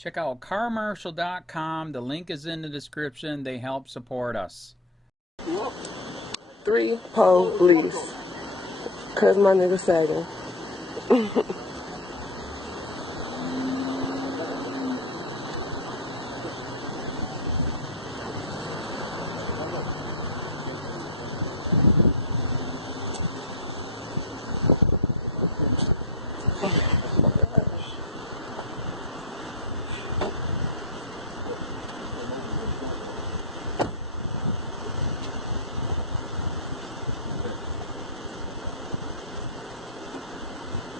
Check out carmarshal.com. The link is in the description. They help support us. 3 police. Cause my nigga sagging.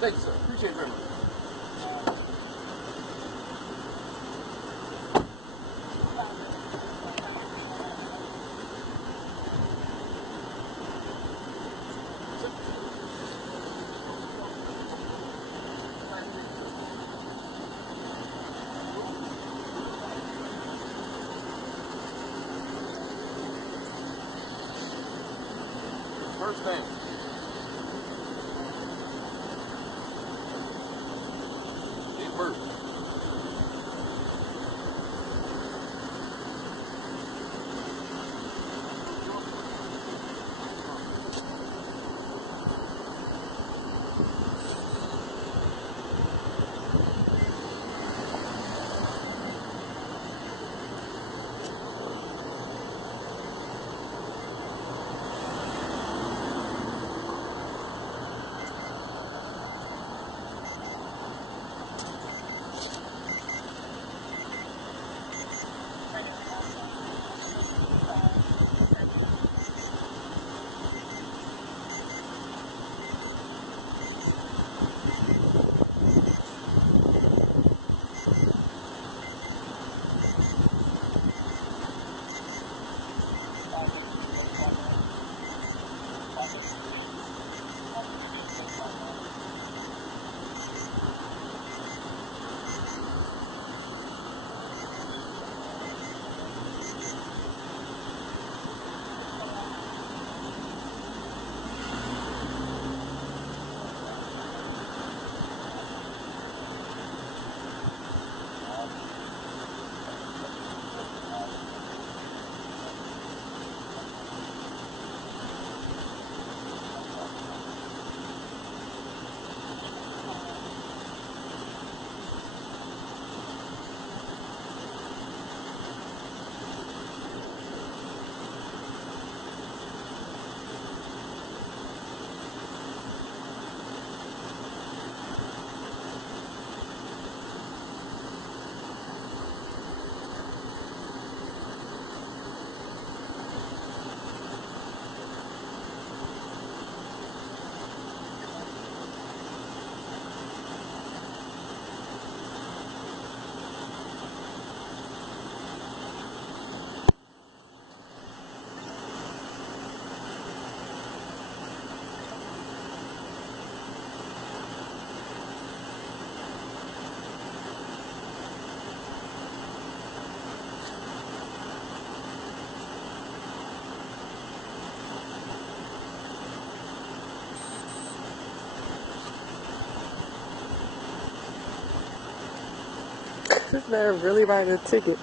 Thank you, sir. Appreciate it very much. First thing. Deep birth. This man really writing a ticket.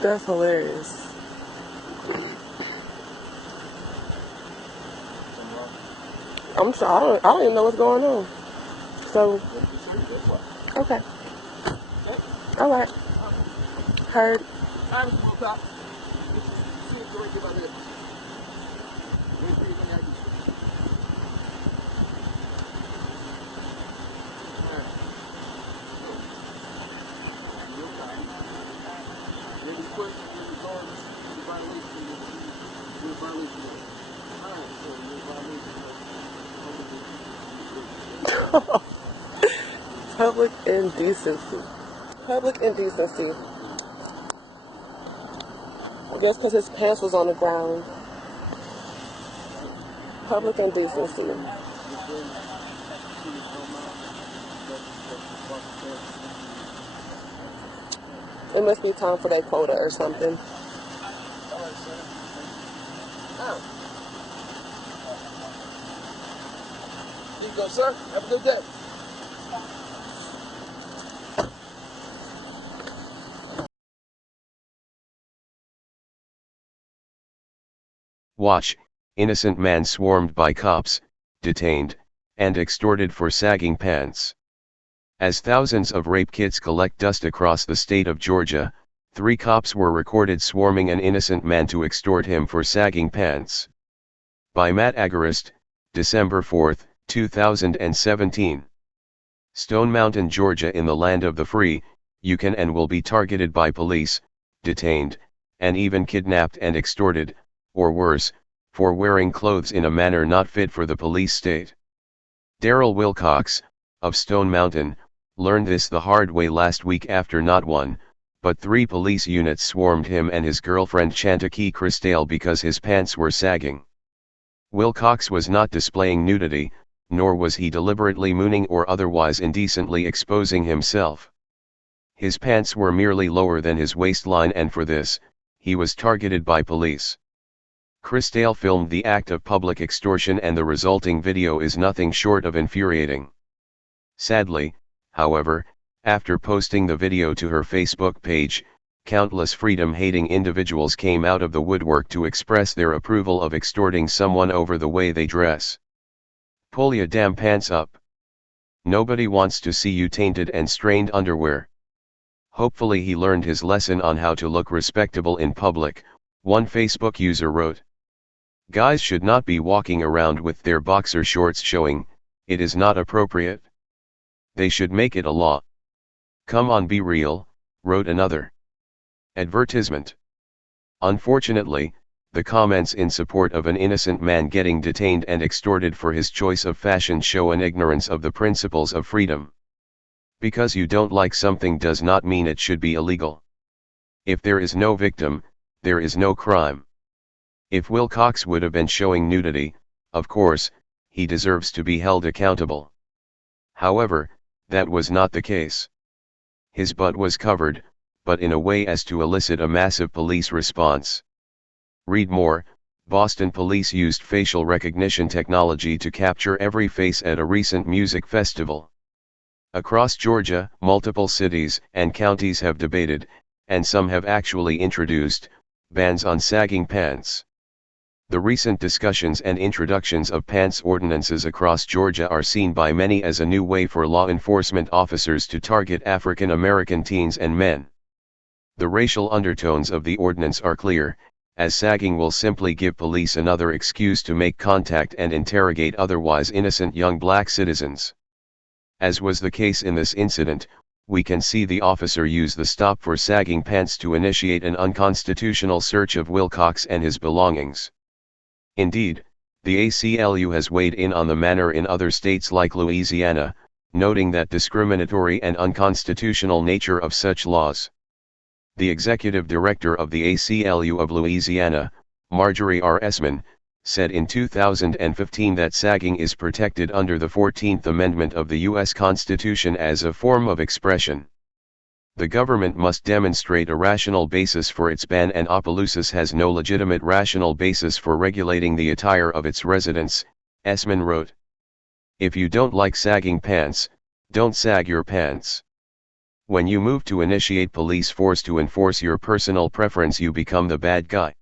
That's hilarious. I'm sorry, I don't even know what's going on. So, okay. Alright. Heard. I'm going to stop. See if you're right here. Wait for you when I get you. Alright. You're fine. Really quick, really hard. You're violation. You're violation. Alright, so you're violation. Public indecency. Public indecency. Just because his pants was on the ground. Public indecency. It must be time for that quota or something. Alright, sir. Now. You go, sir. Have a good day. COPWATCH, innocent man swarmed by cops, detained, and extorted for sagging pants. As thousands of rape kits collect dust across the state of Georgia, 3 cops were recorded swarming an innocent man to extort him for sagging pants. By Matt Agarist, December 4, 2017. Stone Mountain, Georgia. In the land of the free, you can and will be targeted by police, detained, and even kidnapped and extorted, or worse, for wearing clothes in a manner not fit for the police state. Daryl Wilcox, of Stone Mountain, learned this the hard way last week after not 1, but 3 police units swarmed him and his girlfriend Chantaki Christale because his pants were sagging. Wilcox was not displaying nudity, nor was he deliberately mooning or otherwise indecently exposing himself. His pants were merely lower than his waistline, and for this, he was targeted by police. Christale filmed the act of public extortion, and the resulting video is nothing short of infuriating. Sadly, however, after posting the video to her Facebook page, countless freedom-hating individuals came out of the woodwork to express their approval of extorting someone over the way they dress. Pull ya damn pants up. Nobody wants to see you tainted and strained underwear. Hopefully he learned his lesson on how to look respectable in public, one Facebook user wrote. Guys should not be walking around with their boxer shorts showing, it is not appropriate. They should make it a law. Come on, be real, wrote another. Advertisement. Unfortunately, the comments in support of an innocent man getting detained and extorted for his choice of fashion show an ignorance of the principles of freedom. Because you don't like something does not mean it should be illegal. If there is no victim, there is no crime. If Wilcox would have been showing nudity, of course, he deserves to be held accountable. However, that was not the case. His butt was covered, but in a way as to elicit a massive police response. Read more. Boston police used facial recognition technology to capture every face at a recent music festival. Across Georgia, multiple cities and counties have debated, and some have actually introduced, bans on sagging pants. The recent discussions and introductions of pants ordinances across Georgia are seen by many as a new way for law enforcement officers to target African American teens and men. The racial undertones of the ordinance are clear, as sagging will simply give police another excuse to make contact and interrogate otherwise innocent young black citizens. As was the case in this incident, we can see the officer use the stop for sagging pants to initiate an unconstitutional search of Wilcox and his belongings. Indeed, the ACLU has weighed in on the matter in other states like Louisiana, noting that discriminatory and unconstitutional nature of such laws. The executive director of the ACLU of Louisiana, Marjorie R. Essman, said in 2015 that sagging is protected under the 14th Amendment of the U.S. Constitution as a form of expression. The government must demonstrate a rational basis for its ban, and Opelousas has no legitimate rational basis for regulating the attire of its residents, Essman wrote. If you don't like sagging pants, don't sag your pants. When you move to initiate police force to enforce your personal preference, you become the bad guy.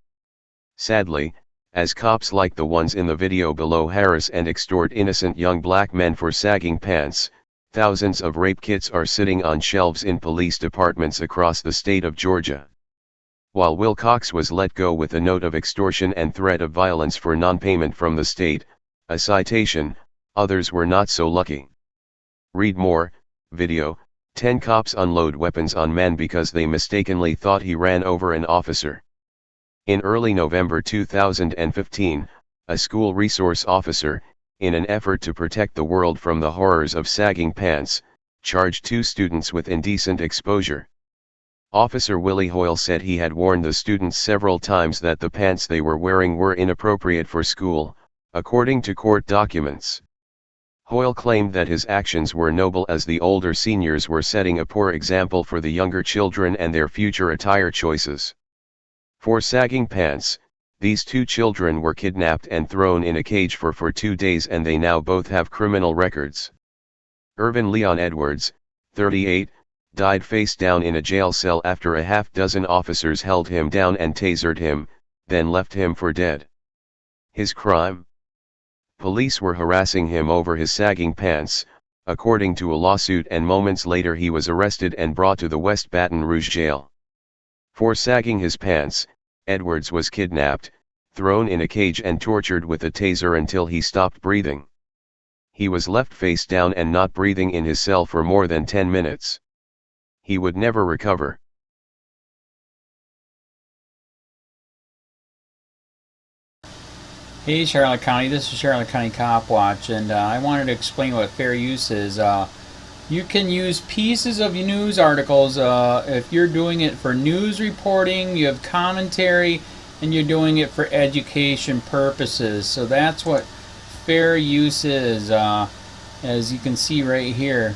Sadly, as cops like the ones in the video below harass and extort innocent young black men for sagging pants, thousands of rape kits are sitting on shelves in police departments across the state of Georgia. While Wilcox was let go with a note of extortion and threat of violence for non-payment from the state, a citation, others were not so lucky. Read more. Video. 10 cops unload weapons on man because they mistakenly thought he ran over an officer. In early November 2015, a school resource officer, in an effort to protect the world from the horrors of sagging pants, charged 2 students with indecent exposure. Officer Willie Hoyle said he had warned the students several times that the pants they were wearing were inappropriate for school, according to court documents. Hoyle claimed that his actions were noble as the older seniors were setting a poor example for the younger children and their future attire choices. For sagging pants, these 2 children were kidnapped and thrown in a cage for 2 days, and they now both have criminal records. Irvin Leon Edwards, 38, died face down in a jail cell after a half-dozen officers held him down and tasered him, then left him for dead. His crime? Police were harassing him over his sagging pants, according to a lawsuit, and moments later he was arrested and brought to the West Baton Rouge jail. For sagging his pants, Edwards was kidnapped, thrown in a cage and tortured with a taser until he stopped breathing. He was left face down and not breathing in his cell for more than 10 minutes. He would never recover. Hey Charlotte County, this is Charlotte County Cop Watch, and I wanted to explain what fair use is. You can use pieces of news articles if you're doing it for news reporting, you have commentary, and you're doing it for education purposes. So that's what fair use is, as you can see right here.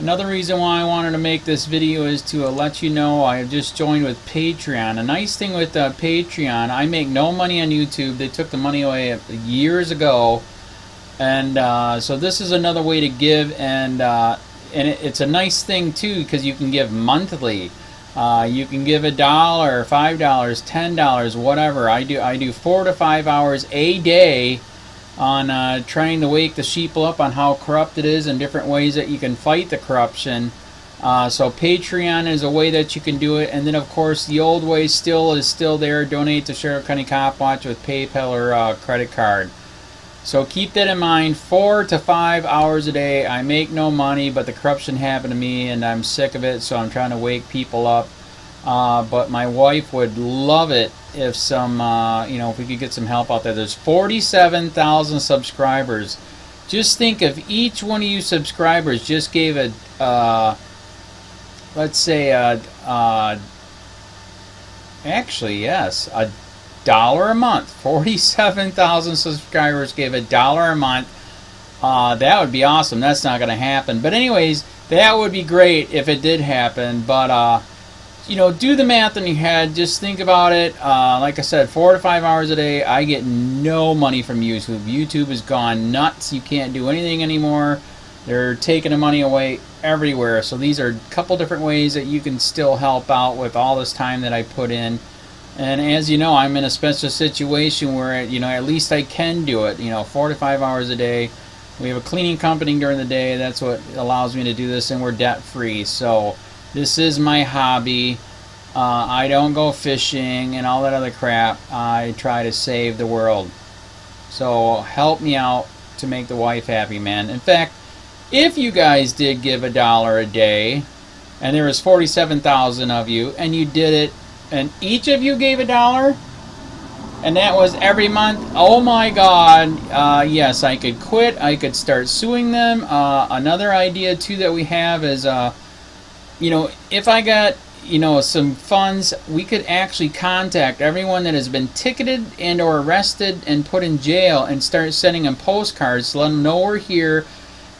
Another reason why I wanted to make this video is to let you know I have just joined with Patreon. A nice thing with Patreon, I make no money on YouTube. They took the money away years ago, and so this is another way to give, and it's a nice thing too because you can give monthly. You can give $1, $5, $10, whatever. I do 4 to 5 hours a day on trying to wake the sheeple up on how corrupt it is and different ways that you can fight the corruption. So Patreon is a way that you can do it, and then of course the old way is still there. Donate to Sheriff County Cop Watch with PayPal or credit card. So keep that in mind. 4 to 5 hours a day. I make no money, but the corruption happened to me and I'm sick of it, so I'm trying to wake people up. But my wife would love it if if we could get some help out there. There's 47,000 subscribers. Just think if each one of you subscribers just gave let's say actually yes, $1 a month. 47,000 subscribers gave $1 a month. That would be awesome. That's not going to happen. But anyways, that would be great if it did happen. But do the math in your head. Just think about it. Like I said, 4 to 5 hours a day. I get no money from YouTube. YouTube has gone nuts. You can't do anything anymore. They're taking the money away everywhere. So these are a couple different ways that you can still help out with all this time that I put in. And as you know, I'm in a special situation where at least I can do it. 4 to 5 hours a day. We have a cleaning company during the day. That's what allows me to do this, and we're debt free. So this is my hobby. I don't go fishing and all that other crap. I try to save the world. So help me out to make the wife happy, man. In fact, if you guys did give $1 a day, and there was 47,000 of you, and you did it, and each of you gave $1, and that was every month, oh my God, yes, I could quit. I could start suing them. Another idea too that we have is if I got some funds, we could actually contact everyone that has been ticketed and or arrested and put in jail and start sending them postcards to let them know we're here,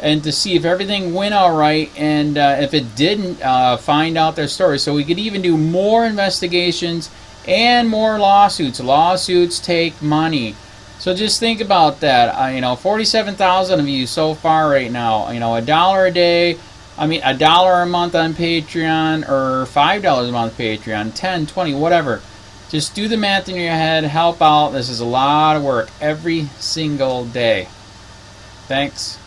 and to see if everything went all right, and if it didn't, find out their story. So we could even do more investigations and more lawsuits. Lawsuits take money. So just think about that. 47,000 of you so far right now. $1 a day. $1 a month on Patreon, or $5 a month Patreon, 10, 20, whatever. Just do the math in your head, help out. This is a lot of work every single day. Thanks.